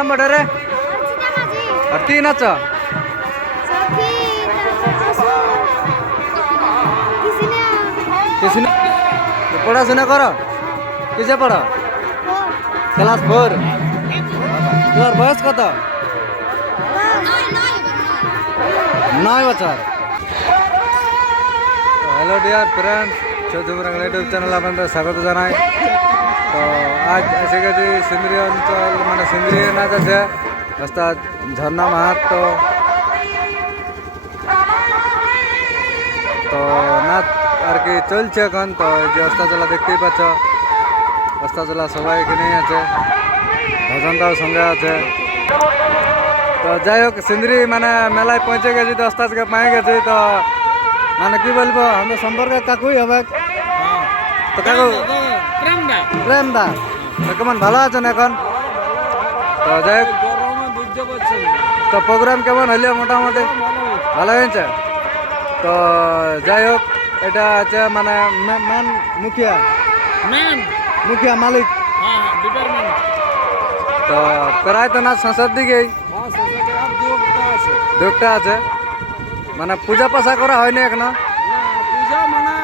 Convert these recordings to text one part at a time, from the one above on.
নাম বটে রে আর তিন আছো না পড়াশোনা করো? কিসে পড়ো? Class four. তোমার বয়স কত? নয় বছর। Hello dear friends Chowdhury YouTube channel আপনাদের স্বাগত জানাই। তো আজ এসে গেছি সিন্দ্রিয় অঞ্চল মানে সিন্দ্রিয় নাচ আছে ওস্তাদ ঝর্ণা মাহাত্ম তো নাচ আর কি চলছে এখন তো যে অস্তাচলা দেখতেই পাচ্ছ। অস্তাচলা সবাই এখানেই আছে ভজনটাও সঙ্গে আছে। তো যাই হোক সিন্দ্রি মানে মেলায় পৌঁছে গেছি তো অস্তাজকে পাই গেছি তো মানে কি বলব আমাদের সম্পর্কে কাকুই হবে তো কাকু। প্রেম দা কেমন ভালো আছেন এখন? তো যাই তো প্রোগ্রাম কেমন হইল মোটামুটি? ভালো হয়েছে? তো যাই হোক এটা আছে মানে মেন মুখিয়া। মুখিয়া মালিক। তো প্রায় তো না সংসদ দিকেই। দুটা আছে। মানে পূজা পাশা করা হয়নি এখনও? পূজা মানে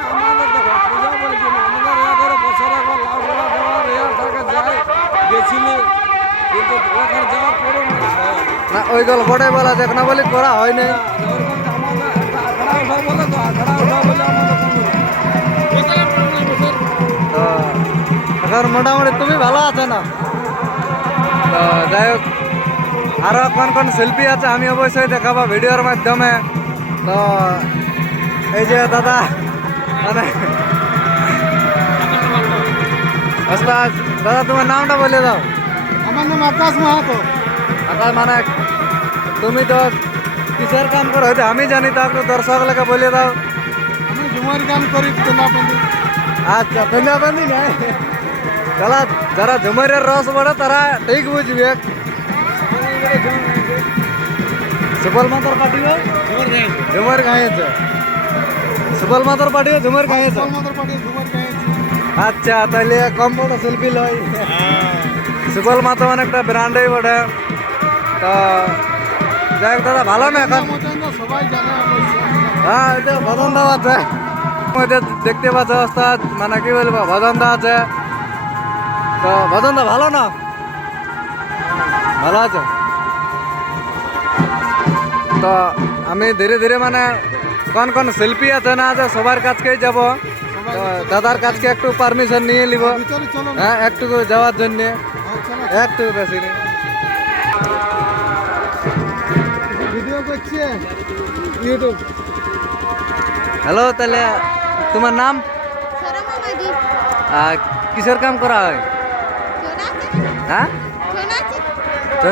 না হয় না। না ওই গল্পটাই বলা যাক না বলে করা কোনো তো এখন মোটামুটি তুমি ভালো আছো না? তো যাই হোক আরও কোন কোন শিল্পী আছে আমি অবশ্যই দেখাবো ভিডিওর মাধ্যমে। তো এই যে দাদা মানে দাদা তোমার নামটা বলে দাও। আমার নাম আকাশ মাহাতো। আকাশ মানে তুমি তো কিসের কাম করো? হয়তো আমি জানি তো একটু দর্শক লেগে বলে দাও। আমি ঝুমারি গান করি তোলাপন্দি। আচ্ছা পেন্দাবান্দি নাই তাহলে যারা ঝুমারের রস বড়ে তারা ঠিক বুঝবে। সুবল মাতার পার্টিও ঝুমার খাইয়েছে সুবল মাতার পার্টিও ঝুমার খাইয়েছে আচ্ছা তাহলে কম বড় শিল্পী লয় সুবল মাতা মানে একটা ব্র্যান্ডই বটে। তো যাই হোক দাদা ভালো না এখন? হ্যাঁ এটা ভজন দাও আছে। দেখতে পাচ্ছ ওস্তাদ মানে কি বলব ভজন দা আছে। তো ভজন দা ভালো না? ভালো আছে? তো আমি ধীরে ধীরে মানে কোন কোন শিল্পী আছে না আছে সবার কাছকেই যাব। তো দাদার কাছকে একটু পারমিশন নিয়ে নিব। হ্যাঁ একটু যাওয়ার জন্য। একটু বেশি নেই। ভিডিও করছে ইউটিউব। হ্যালো তাহলে তোমার নাম? কিসের কাম করা হয়? হ্যাঁ?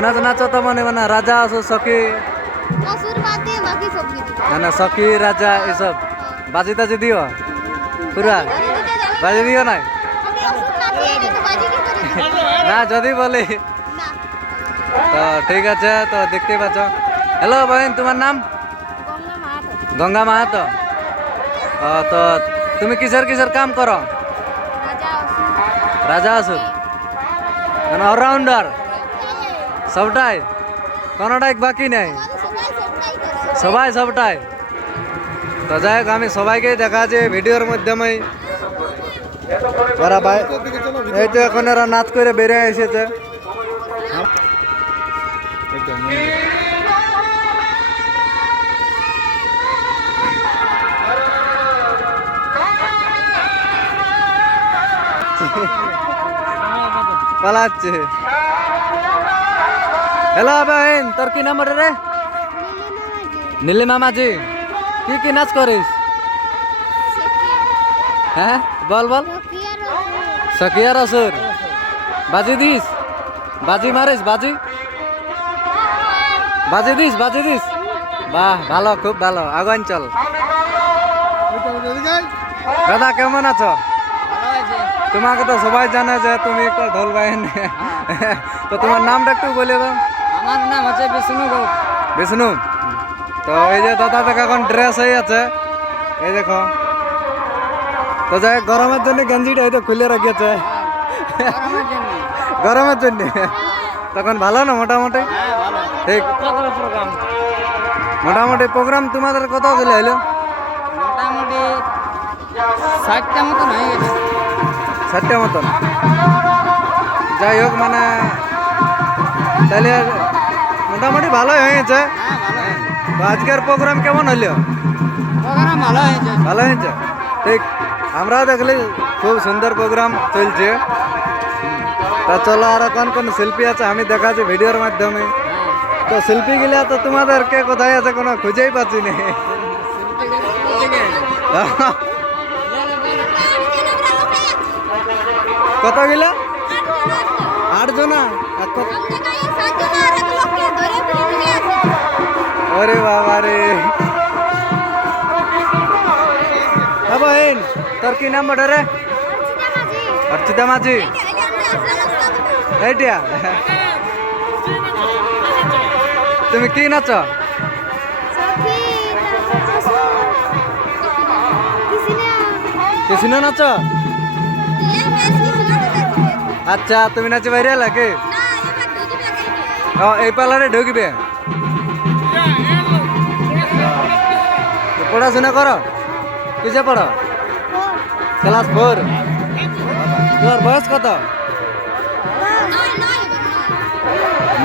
নাচ নাচ তো মানে মানে রাজা আছো সখী? মানে সখী রাজা এসব। বাজি টাজি দিও? পুরা? বাজি দিও নাই? না যদি বলে। তো ঠিক আছে তো দেখতে পাচ্ছ। হ্যালো বহিন তোমার নাম? গঙ্গা মাহাতো। ও, তো তুমি কিসের কিসের কাম করো? রাজা আসুন মানে অলরাউন্ডার সবটাই? কোনোটাই বাকি নেই? সবাই সবটাই। তো যাই হোক আমি সবাইকেই দেখাচ্ছি ভিডিওর মাধ্যমেই। ওরা ভাই এই তো এখন এরা নাচ করে বেরিয়ে এসেছে। পালাচ্ছে। হ্যালো বহিন, তোর কি নাম রে? নীলিমা মাঝি কি কি নাচ করিস? হ্যাঁ বল বল। সখিয়া রসুর বাজি দিস। বাজি মারিস বাজি। বাজি দিস বাজি দিস। বাহ ভালো খুব ভালো। আগুন চল। দাদা কেমন আছো? তোমাকে তো সবাই জানে যে তুমি একটা ঢোল বাহিন তো তোমার নামটা একটু বলে দাও। আমার নাম হচ্ছে বিষ্ণু গৌর বিষ্ণু। তো এই যে দাদা দেখো এখন ড্রেস হয়ে আছে। এই দেখো। তো যাই গরমের জন্য গেঞ্জিটা হয়তো খুলে রাখিয়েছে। গরমের জন্য। তখন ভালো না মোটামুটি? ঠিক। মোটামুটি প্রোগ্রাম তোমাদের কত গেলে হইল মোটামুটি ষাটটা মতন হয়ে গেছে। ষাটটা মতন। যাই হোক মানে তাহলে মোটামুটি ভালোই হয়েছে। হ্যাঁ আজকের প্রোগ্রাম কেমন হইল প্রোগ্রাম ভালো হয়েছে। ভালো হয়েছে? ঠিক। আমরাও দেখলি খুব সুন্দর প্রোগ্রাম চলছে। তা চলো আর কোন কোন শিল্পী আছে আমি দেখাচ্ছি ভিডিওর মাধ্যমে। তো শিল্পী গিলা তো তোমাদেরকে কোথায় আছে কোনো খুঁজেই পাচ্ছি না। কত গিলা আট জনা ওরে বাবা রে বহিন তোর কি নাম বটে রে? অর্চিতা মাঝি এইটিয়া। তুমি কি নাচ? কৃষ্ণ নাচ? আচ্ছা তুমি নাচি বাইরে ও এই পার্লারে ঢুকবে। পড়াশোনা করো। কিসে পড়ো? ক্লাস ফোর তোমার বয়স কত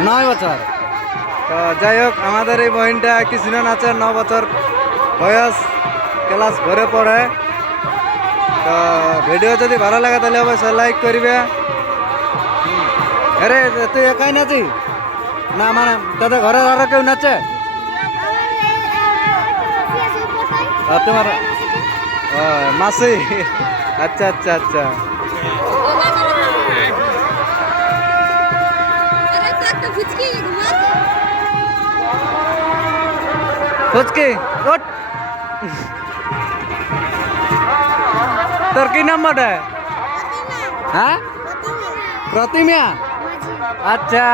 নয় বছর তো যাই হোক আমাদের এই বহিনটা কৃষ্ণ নাচের ন বছর বয়স ক্লাস ফোরে পড়ে তো ভিডিও যদি ভালো লাগে তাহলে অবশ্যই লাইক করবে। আরে তুই একাই নাচি না মানে তোদের ঘরে আরও কেউ নাচে তোমার মাসি। আচ্ছা আচ্ছা আচ্ছা। ফুচকি ওট তোর কি নাম্বার হ্যাঁ? প্রতিমা। আচ্ছা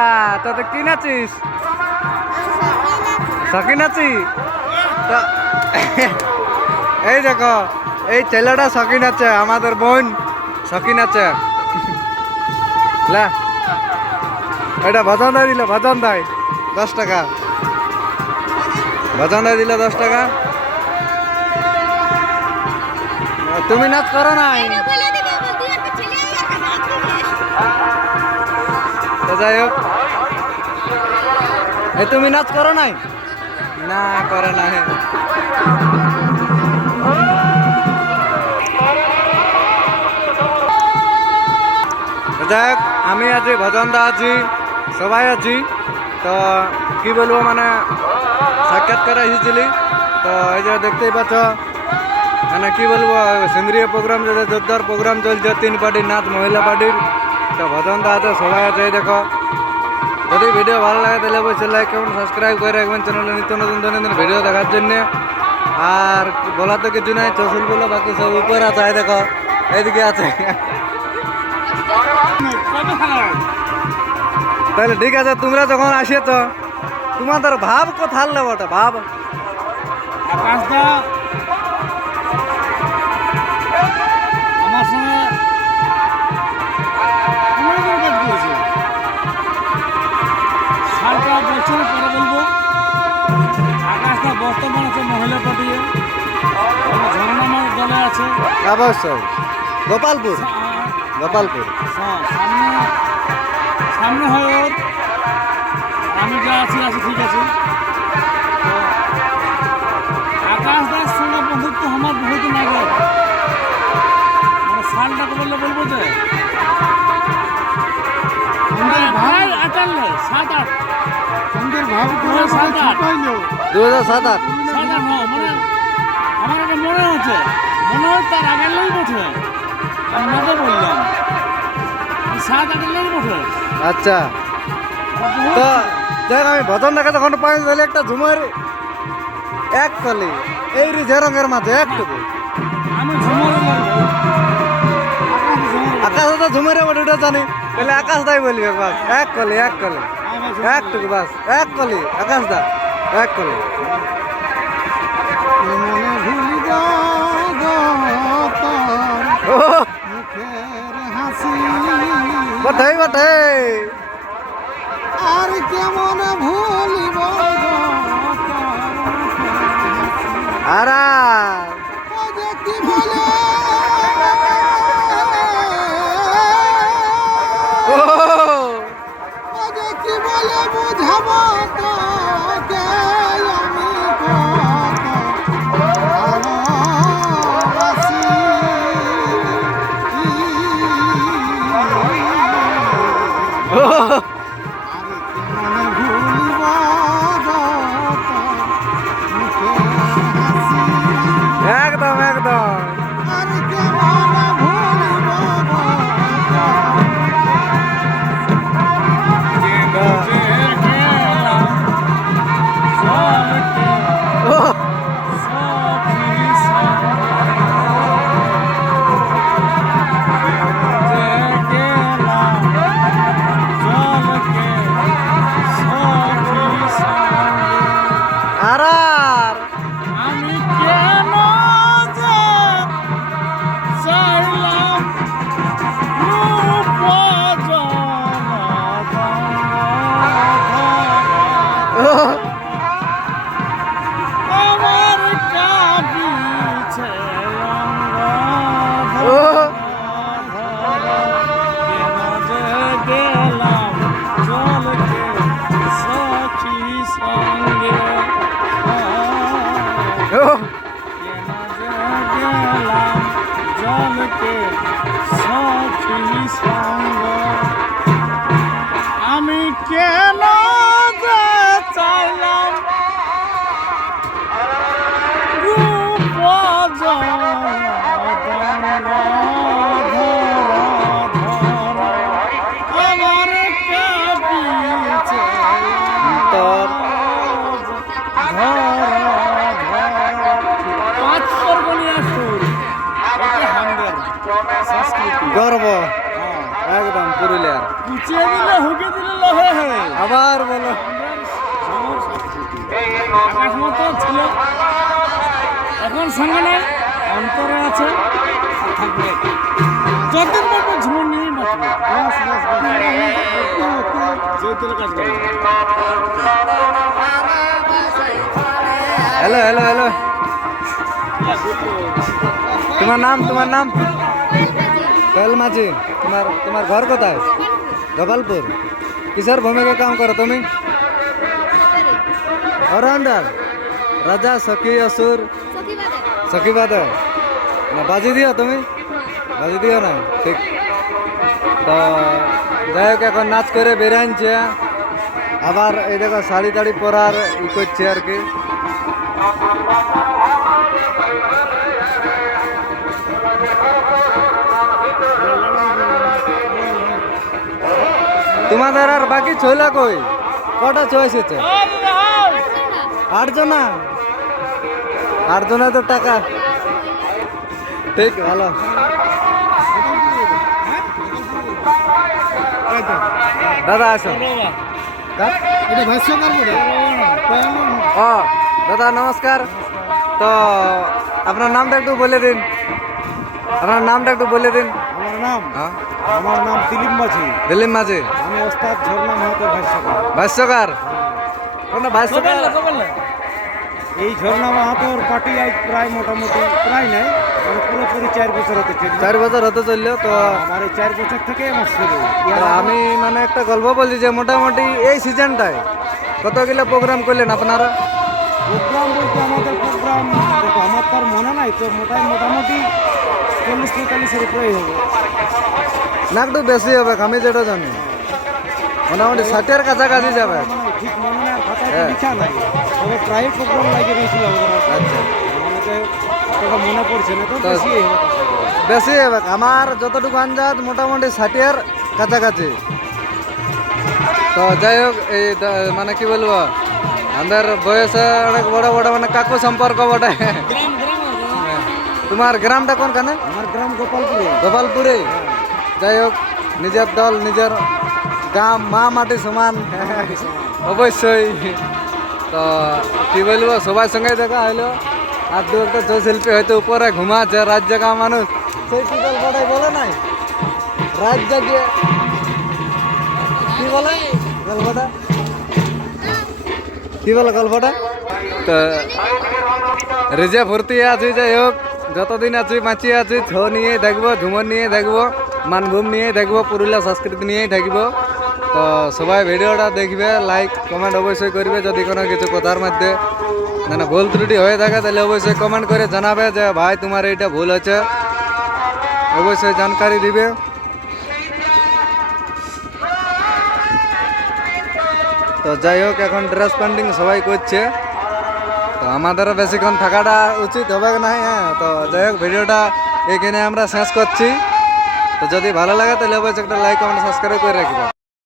তো তুই কি নাচিস? সকি নাচি এই দেখো এই ছেলেটা সকি নাচে আমাদের বোন নাচে লা। এটা ভজন দেয় দিল ভজন দেয় দশ টাকা। ভজন দেয় দিল দশ টাকা। তুমি নাচ করো তো যাই হোক। এ তুমি নাচ করো নাই? না করে নাই। যাই হোক আমি আছি ভজনদা আছি সবাই আছি তো কি বলব মানে সাক্ষাৎকার এসেছিলি তো এই যে দেখতেই পাচ্ছ মানে কি বলব কেন্দ্রীয় প্রোগ্রাম যেটা জোরদার প্রোগ্রাম চলছে, তিন পার্টির নাচ, মহিলা পার্টির। তো ভজনদা আছে, সবাই আছে দেখো। যদি ভিডিও ভালো লাগে, তাহলে অবশ্যই লাইক করুন সাবস্ক্রাইব করে রাখবেন চ্যানেলে নিত্য নতুন দৈনন্দিন ভিডিও দেখার জন্য। আর বলা তো কিছু নাই চসুলগুলো বাকি সব উপরে আছে দেখো, এইদিকে আছে। তাহলে ঠিক আছে তোমরা যখন আসিয়েছ তোমাদের ভাব কোথার লেবটা ভাব? আমার সঙ্গে অনেকবার কাজ করেছে সালটা বছর পরে বলব আকাশটা বর্তমান আছে মহিলা পার্টিয়ে ঝর্ণামার দলে আছে অবশ্যই গোপালপুর। গোপালপুর। হ্যাঁ, সামনে সামনে হয় আমি যা আছি আছি ঠিক আছে। আকাশ দাস সঙ্গে বন্ধুত্ব আমার বহুত দিন আগে। মানে সালটাকে বললে বলব যে ভাই আটাল সাত আট। সুন্দর ভাব সাত আট। দু হাজার সাত আট। সাত আট ন, মানে আমার একটা মনে হচ্ছে মনে হয় তার আগের লোক বটে আচ্ছা। তো দেখ আমি ভজন দেখা যখন পাই তাহলে একটা ঝুমার, এক কলি এই রিঝে রঙের মাঝে ঝুমরে লাগবো আকাশ তো ঝুমারে ওটা জানি। তাহলে আকাশ দাই বলবে বাস, এক কলি এক কলি। একটুকু বাস, এক কলি, আকাশ দা, এক কলি। আকাশ মতো ছিল। এখন সঙ্গে নেই, অন্তরে আছে, থাকবে। যতদিন পারবে ঝুমুর নিয়েই হ্যালো হ্যালো হ্যালো। তোমার নাম তোমার নাম? কয়েল মাঝি তোমার তোমার ঘর কোথায়? গোপালপুর। কিসের ভূমিকা কাম করো তুমি? অলরাউন্ডার রাজা সখী অসুর। সখী বাদে। না, বাজি দিও তুমি। বাজি দিও না, ঠিক। তো, যাই হোক, এখন নাচ করে বেরানছে আবার এই দেখো, শাড়ি টাড়ি পরার ই করছে আর কি। তোমাদের আর বাকি ছইলা কই? কটা ছয় এসেছে? আটজনা আটজনা তো টাকা। ঠিক। ভালো। দাদা আসো। ও দাদা নমস্কার। তো আপনার নামটা একটু বলে দিন। আপনার নামটা একটু বলে দিন। আমার নাম। আমার নাম দিলীপ মাঝি। দিলীপ মাঝি। আমি ওস্তাদ ঝর্ণা ভাষ্যকার। এই ঝর্ণা মাহাতোর পার্টি আজ প্রায় মোটামুটি প্রায় নাই মানে পুরোপুরি চার বছর হতে চলছে চার বছর হতে চলল তো আমার এই চার বছর থেকে আমার শুরু আমি মানে একটা গল্প বলছি যে মোটামুটি এই সিজনটায় কতগুলো প্রোগ্রাম করলেন আপনারা? প্রোগ্রাম বলতে আমাদের প্রোগ্রাম দেখো আমার তার মনে নাই তো মোটাই মোটামুটি চল্লিশ পঁয়তাল্লিশের উপরেই হবে। না একটু বেশি হবে আমি যেটা জানি। মোটামুটি ষাটের কাছাকাছি যাবে। মানে ঠিক মনে হ্যাঁ। লিখা নাই। তবে প্রায় প্রোগ্রাম লাগিয়ে দিয়েছিল আচ্ছা। মানে মনে পড়ছে না তো বেশি বেশি আমার যতটুকু আন্দাজ মোটামুটি ষাটের কাছাকাছি। তো যাই হোক এই মানে কি বলব? আমাদের বয়সে অনেক বড় বড় মানে কাকু সম্পর্ক বটে। তোমার গ্রামটা কোনখানে? আমার গ্রাম গোপালপুরে। গোপালপুরে। যাই হোক নিজের দল নিজের গ্রাম মা মাটি সমান। অবশ্যই। তো, কি বলব সবার সঙ্গে দেখা হলো। আর দু একটা ছৌ শিল্পী হয়তো উপরে ঘুমাচ্ছে রাত জাগা মানুষ। সেই কি গল্পটাই বলে নাই? রাত জাগিয়ে কি বলে? গল্পটা? কি বলো গল্পটা? তো, রেজে ভর্তি আছি, যাই হোক। যতদিন আছি মাছি আছি ছ নিয়ে দেখব ঝুমর নিয়ে দেখব, মানভূম নিয়ে দেখব, পুরুলিয়া সংস্কৃতি নিয়েই থাকব তো সবাই ভিডিওটা দেখবে লাইক কমেন্ট অবশ্যই করবে যদি কোনো কিছু কথার মধ্যে মানে ভুল ত্রুটি হয়ে থাকে, তাহলে অবশ্যই কমেন্ট করে জানাবে যে, ভাই, তোমার এইটা ভুল আছে অবশ্যই জানকারি দিবে। তো যাই হোক, এখন ড্রেস পেন্টিং সবাই করছে। তো আমাদেরও বেশিক্ষণ থাকাটা উচিত, হবে না হ্যাঁ তো যাই হোক, ভিডিওটা এখানে আমরা শেষ করছি। তো যদি ভালো লাগে, তাহলে অবশ্যই একটা লাইক কমেন্ট সাবস্ক্রাইব করে রাখব।